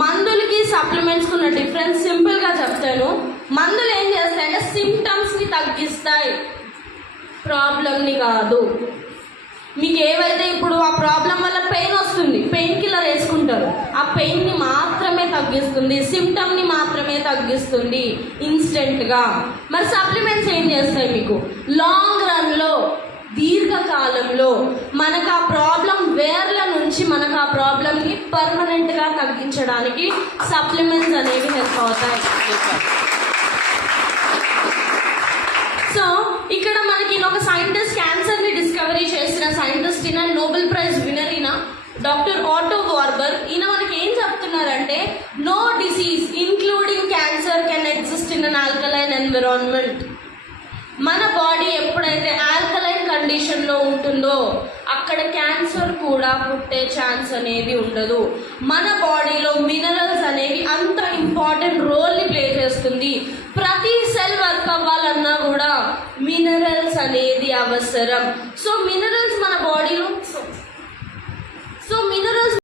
మందులకి సప్లిమెంట్స్కి ఉన్న డిఫరెన్స్ సింపుల్గా చెప్తాను. మందులు ఏం చేస్తాయంటే సిమ్టమ్స్ని తగ్గిస్తాయి, ప్రాబ్లమ్ని కాదు. మీకు ఏవైతే ఇప్పుడు ఆ ప్రాబ్లం వల్ల పెయిన్ వస్తుంది, పెయిన్ కిల్లర్ వేసుకుంటారు, ఆ పెయిన్ని మాత్రమే తగ్గిస్తుంది, సిమ్టమ్ని మాత్రమే తగ్గిస్తుంది ఇన్స్టెంట్గా. మరి సప్లిమెంట్స్ ఏం చేస్తాయి? మీకు లాంగ్ రన్లో, దీర్ఘకాలంలో మనకు ఆ ప్రాబ్లం వేర్ల నుంచి మనకు ఆ ప్రాబ్లంని పర్మనెంట్గా తగ్గించడానికి సప్లిమెంట్స్ అనేవి హెల్ప్ అవుతాయి. సో ఇక్కడ మనకి ఒక సైంటిస్ట్, క్యాన్సర్ని డిస్కవరీ చేసిన సైంటిస్ట్, ఈయన నోబెల్ ప్రైజ్ విన్నర్, ఈయన డాక్టర్ ఆటో వార్బర్. ఈయన మనకి ఏం చెప్తున్నారంటే, no disease including cancer can exist in an alkaline environment. మన బాడీ ఎప్పుడైతే ఆల్కలైన్ కండిషన్లో ఉంటుందో అక్కడ క్యాన్సర్ కూడా పుట్టే ఛాన్స్ అనేది ఉండదు. మన బాడీలో మినరల్స్ అనేవి అంత ఇంపార్టెంట్ రోల్ని ప్లే చేస్తుంది. ప్రతి సెల్ వర్క్ అవ్వాలన్నా కూడా మినరల్స్ అనేది అవసరం. సో మినరల్స్ మన బాడీలో